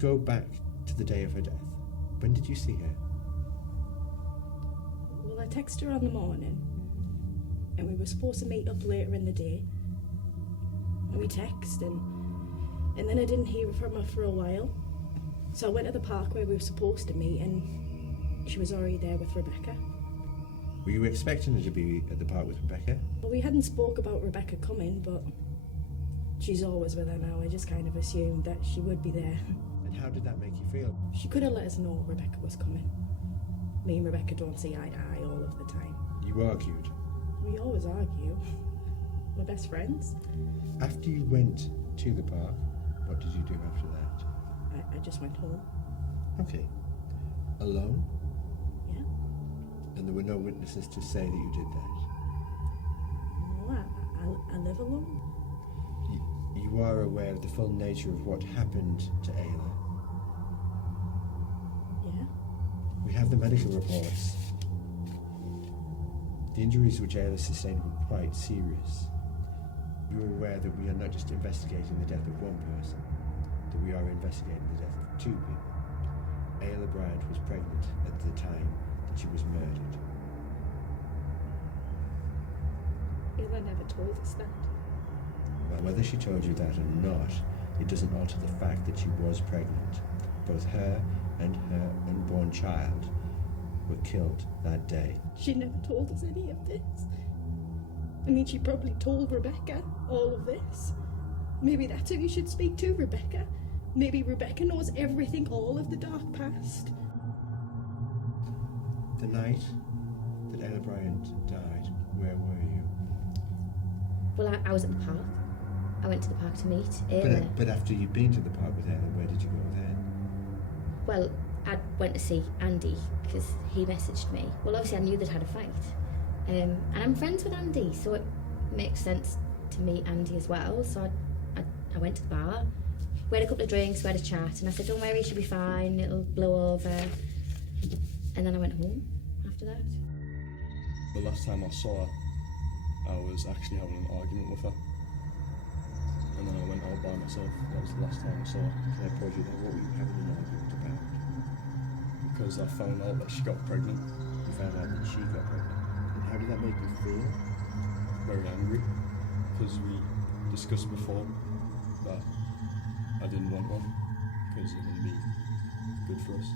go back to the day of her death. When did you see her? Well, I texted her on the morning, and we were supposed to meet up later in the day. We texted, and then I didn't hear from her for a while. So I went to the park where we were supposed to meet, and she was already there with Rebecca. Were you expecting her to be at the park with Rebecca? Well, we hadn't spoke about Rebecca coming, but she's always with her now. I just kind of assumed that she would be there. And how did that make you feel? She could have let us know Rebecca was coming. Me and Rebecca don't see eye to eye all of the time. You argued? We always argue. We're best friends. After you went to the park, what did you do after that? I just went home. Okay. Alone? Yeah. And there were no witnesses to say that you did that? No, I live alone. You are aware of the full nature of what happened to Ayla? Yeah. We have the medical reports. The injuries which Ayla sustained were quite serious. You are aware that we are not just investigating the death of one person, that we are investigating the death of two people. Ayla Bryant was pregnant at the time that she was murdered. Ayla never told us that. Well, whether she told you that or not, it doesn't alter the fact that she was pregnant. Both her and her unborn child were killed that day. She never told us any of this. I mean, she probably told Rebecca all of this. Maybe that's who you should speak to, Rebecca. Maybe Rebecca knows everything, all of the dark past. The night that Ayla Bryant died, where were you? Well, I was at the park. I went to the park to meet Ayla. But after you'd been to the park with Ayla, where did you go then? Well, I went to see Andy because he messaged me. Well, obviously I knew they'd had a fight. And I'm friends with Andy, so it makes sense to meet Andy as well. So I went to the bar, we had a couple of drinks, we had a chat, and I said, don't worry, she'll be fine, it'll blow over. And then I went home after that. The last time I saw her, I was actually having an argument with her. And then I went out by myself. That was the last time I saw her. Can I pause you there? What were you having an argument about? Because I found out that she got pregnant. You found out that she got pregnant. And how did that make you feel? Very angry. Because we discussed before that I didn't want one. Because it wouldn't be good for us.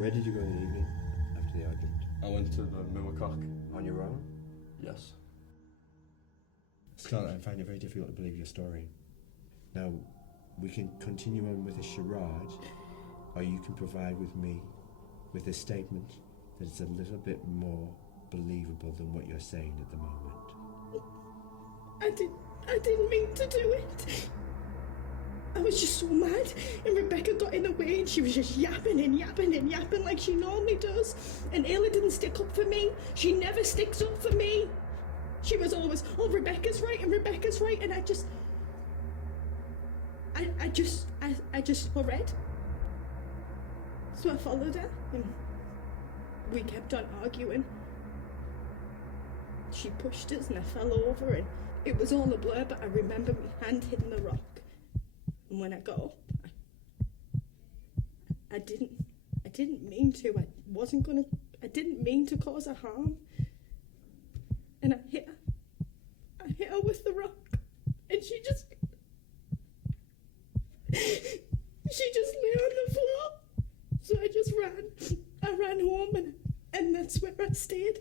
Where did you go in the evening after the argument? I went to the Millicock. On your own? Yes. Scarlett, I find it very difficult to believe your story. Now, we can continue on with a charade, or you can provide with me with a statement that is a little bit more believable than what you're saying at the moment. I didn't mean to do it. I was just so mad, and Rebecca got in the way, and she was just yapping and yapping and yapping like she normally does. And Ayla didn't stick up for me. She never sticks up for me. She was always, oh, Rebecca's right, and Rebecca's right, and I just saw red. So I followed her, and we kept on arguing. She pushed us, and I fell over, and it was all a blur, but I remember my hand hitting the rock. And when I got up, I didn't mean to. I didn't mean to cause her harm. And I hit her with the rock, and she just lay on the floor. So I ran home, and that's where I stayed.